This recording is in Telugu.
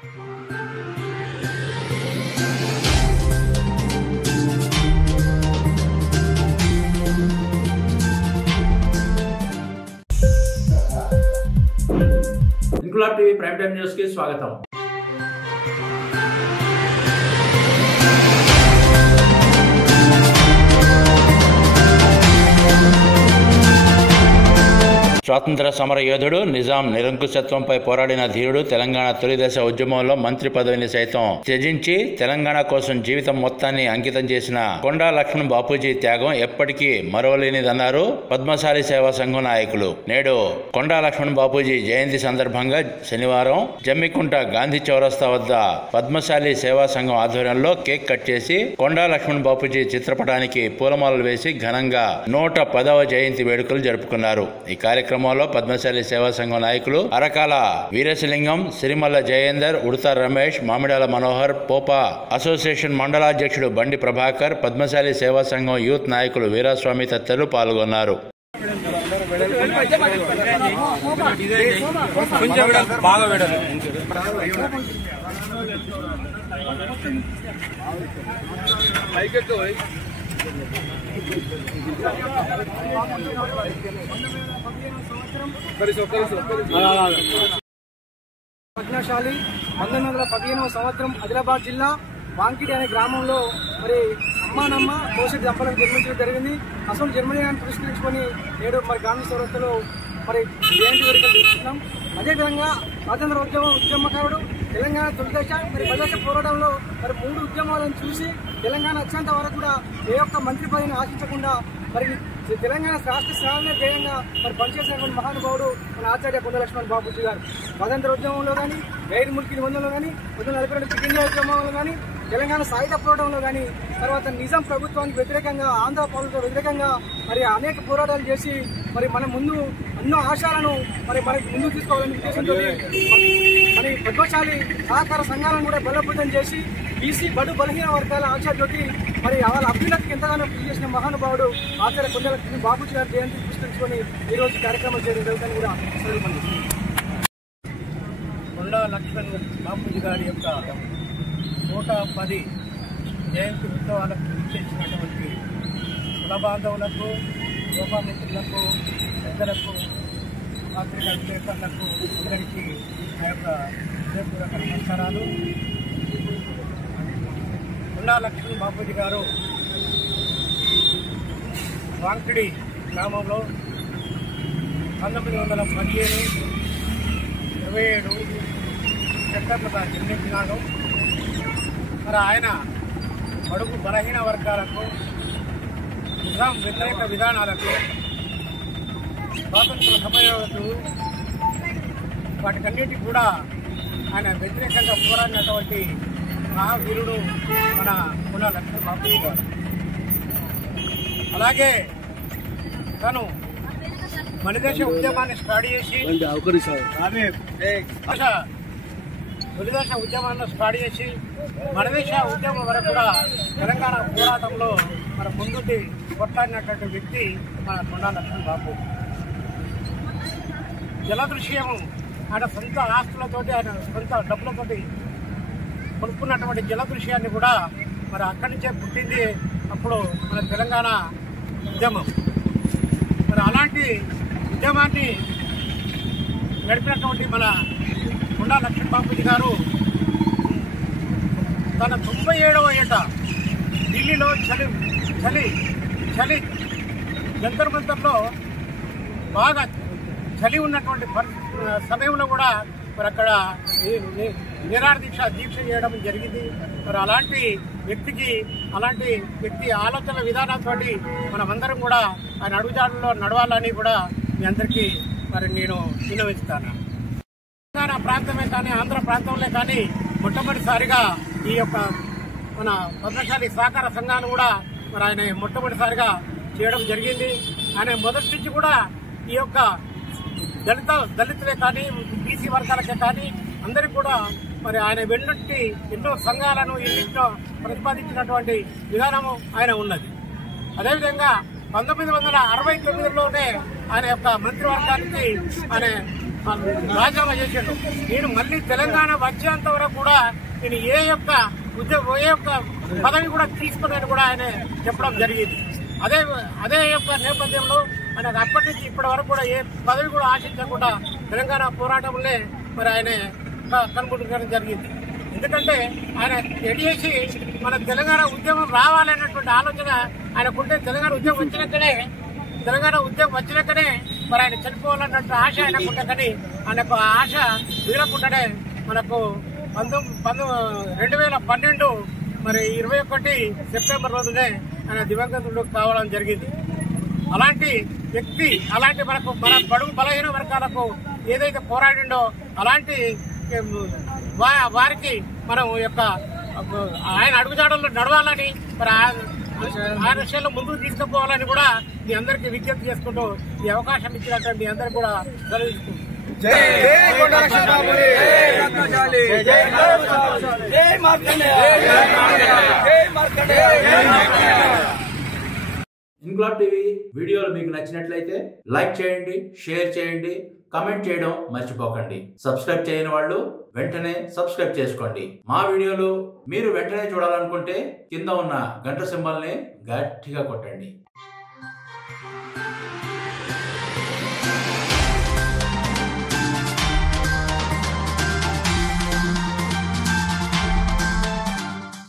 Inquilab TV prime time news కి స్వాగతం. స్వాతంత్ర సమర యోధుడు, నిజాం నిరంకుశత్వంపై పోరాడిన ధీరుడు, తెలంగాణ తొలిదశ ఉద్యమంలో మంత్రి పదవిని సైతం త్యజించి తెలంగాణ కోసం జీవితం మొత్తాన్ని అంకితం చేసిన కొండా లక్ష్మణ్ బాపూజీ త్యాగం ఎప్పటికీ మరవలేనిదన్నారు పద్మశాలి సేవా సంఘం నాయకులు. నేడు కొండా లక్ష్మణ్ బాపూజీ జయంతి సందర్భంగా శనివారం జమ్మికుంట గాంధీ చౌరస్తా వద్ద పద్మశాలి సేవా సంఘం ఆధ్వర్యంలో కేక్ కట్ చేసి కొండా లక్ష్మణ్ బాపూజీ చిత్రపటానికి పూలమాలలు వేసి ఘనంగా 110వ జయంతి వేడుకలు జరుపుకున్నారు. ఈ కార్యక్రమంలో పద్మశాలి సేవా సంఘం నాయకులు అరకాల వీరేశలింగం, సిరిమల్ల జయేందర్, ఉడత రమేష్, మామిడాల మనోహర్, పోపా అసోసియేషన్ మండలాధ్యక్షుడు బండి ప్రభాకర్, పద్మశాలి సేవా సంఘం యూత్ నాయకులు వీరాస్వామి తదితరులు పాల్గొన్నారు. పద్మశాలి 1915వ సంవత్సరం ఆదిలాబాద్ జిల్లా వాంకిడి అనే గ్రామంలో మరి అమ్మానమ్మ కోశ దంపతులకు జన్మించడం జరిగింది. అసలు జన్మదినాన్ని పురస్కరించుకొని నేడు మరి గాంధీ చౌరస్తాలో మరి జయంతి వేడుకలు జరుపుతున్నాం. అదేవిధంగా స్వాతంత్ర ఉద్యమకారుడు, తెలంగాణ తొలిదశ మరి ప్రజల పోరాటంలో మరి 3 ఉద్యమాలను చూసి తెలంగాణ వచ్చేంత వరకు కూడా ఏ ఒక్క మంత్రి పదవిని ఆశించకుండా మరి తెలంగాణ రాష్ట్ర సేవలే ధ్యేయంగా మరి పనిచేసినటువంటి మహానుభావుడు మన ఆచార్య కొండా లక్ష్మణ్ బాపూజీ గారు. స్వాతంత్ర ఉద్యమంలో కానీ, గైర్ ముల్కీ నిబంధనలో కానీ, 1942 క్విట్ ఇండియా ఉద్యమంలో కానీ, తెలంగాణ సాయుధ పోరాటంలో కానీ, తర్వాత నిజాం ప్రభుత్వానికి వ్యతిరేకంగా, ఆంధ్ర పాలనకు వ్యతిరేకంగా మరి అనేక పోరాటాలు చేసి మరి మన ముందు ఎన్నో ఆశయాలను మరి మనకి ముందుకు తీసుకోవాలనే ఉద్దేశంతో మరి పద్మశాలి సహకార సంఘాలను కూడా బలోపేతం చేసి బీసీ బడు బలహీన వర్గాల ఆశాజ్యోతి మరి వాళ్ళ అభ్యున్నతికి ఎంతగానో కృషి చేసిన మహానుభావుడు ఆచార్య కొండా లక్ష్మణ్ బాపూజీ గారి జయంతి పురస్కరించుకొని ఈ రోజు కార్యక్రమాలు చేయడం జరుగుతుంది కూడా సరిపడింది. కొండా లక్ష్మణ్ బాపూజీ గారి యొక్క 110 జయంతి ఉత్సవాలకు చేసినటువంటి కుల బాంధవులకు, యోగమిత్రులకు, పెద్దలకు, పత్రికా విలేకరులకు అందరికీ ఆ యొక్క హృదయపూర్వక నమస్కారాలు. కొండా లక్ష్మణ్ బాపూజీ గారు వాంకిడి గ్రామంలో 1915, 27 సెప్టెంబర్లో జన్మించినాడు. మరి ఆయన బడుగు బలహీన వర్గాలకు, నిజాం వ్యతిరేక విధానాలకు, స్వాతంత్ర సమయంలో వాటికన్నిటికీ కూడా ఆయన వ్యతిరేకంగా పోరాడినటువంటి మహావీరుడు మన కొండా లక్ష్మణ్ బాపూజీ గారు. అలాగే తను మణిదేశ ఉద్యమాన్ని స్టార్ట్ చేసి తొలిదశ ఉద్యమాన్ని స్టార్ట్ చేసి మణిదేశ ఉద్యమం వరకు కూడా తెలంగాణ పోరాటంలో మన ముందుండి కొట్లాడినటువంటి వ్యక్తి మన కొండా లక్ష్మణ్ బాపూజీ. జలదృశ్యము ఆయన సొంత ఆస్తులతోటి, ఆయన సొంత డబ్బులతోటి కొనుక్కున్నటువంటి జలదృశ్యాన్ని కూడా మరి అక్కడి నుంచే పుట్టింది అప్పుడు మన తెలంగాణ ఉద్యమం. మరి అలాంటి ఉద్యమాన్ని నడిపినటువంటి మన కొండా లక్ష్మణ్ బాపూజీ గారు తన 97వ ఏట ఢిల్లీలో చలి జంతర్ మంతర్లో బాగా చలి ఉన్నటువంటి సమయంలో కూడా మరి అక్కడ నిరాహార దీక్ష చేయడం జరిగింది. మరి అలాంటి వ్యక్తి ఆలోచన విధానంతో మనమందరం కూడా ఆయన అడుగుజాడల్లో నడవాలని కూడా మీ అందరికీ మరి నేను విన్నవిస్తాను. తెలంగాణ ప్రాంతమే కానీ, ఆంధ్ర ప్రాంతంలో కానీ మొట్టమొదటిసారిగా ఈ యొక్క మన పద్మశాలి సహకార సంఘాన్ని కూడా మరి ఆయన మొట్టమొదటిసారిగా చేయడం జరిగింది. ఆయన మొదటి నుంచి కూడా ఈ యొక్క దళితులే కానీ, బీసీ వర్గాలకే కానీ అందరికీ కూడా మరి ఆయన వెన్నుంటి ఎన్నో సంఘాలను ఎన్నో ప్రతిపాదించినటువంటి విధానము ఆయన ఉన్నది. అదేవిధంగా 1969లోనే ఆయన యొక్క మంత్రివర్గానికి ఆయన రాజీనామా చేసిండు. నేను మళ్ళీ తెలంగాణ వచ్చేంత వరకు కూడా నేను ఏ యొక్క పదవి కూడా తీసుకున్నాను కూడా ఆయన చెప్పడం జరిగింది. అదే యొక్క నేపథ్యంలో ఆయన అప్పటి నుంచి ఇప్పటి వరకు కూడా ఏ పదవి కూడా ఆశించకుండా తెలంగాణ పోరాటంలో మరి ఆయన కనుగొనడం జరిగింది. ఎందుకంటే ఆయన ఎడిసి మన తెలంగాణ ఉద్యమం రావాలనేటువంటి ఆలోచన ఆయనకుంటే తెలంగాణ ఉద్యమం వచ్చినాకనే మరి ఆయన చనిపోవాలన్నట్టు ఆశ ఆయనకుంటే, కానీ ఆయనకు ఆశ వీలకుండానే మనకు 2012 మరి 21 సెప్టెంబర్ రోజునే ఆయన దివంగతుడు కావడం జరిగింది. అలాంటి వ్యక్తి, అలాంటి మన బడుగు బలహీన వర్గాలకు ఏదైతే పోరాడిండో అలాంటి వారికి మనం యొక్క ఆయన అడుగుజాడల్లో నడవాలని, మరి ఆయన విషయాల్లో ముందుకు తీసుకుపోవాలని కూడా మీ అందరికీ విజ్ఞప్తి చేసుకుంటూ ఈ అవకాశం ఇచ్చినట్టు మీ అందరికీ కూడా సెలవుకుంటున్నాను. ఇంక్లాబ్ టీవీ వీడియోలు మీకు నచ్చినట్లయితే లైక్ చేయండి, షేర్ చేయండి, కమెంట్ చేయడం మర్చిపోకండి. సబ్స్క్రైబ్ చేయని వాళ్ళు వెంటనే సబ్స్క్రైబ్ చేసుకోండి. మా వీడియోలు మీరు వెంటనే చూడాలనుకుంటే కింద ఉన్న గంట సింబల్ని గట్టిగా కొట్టండి.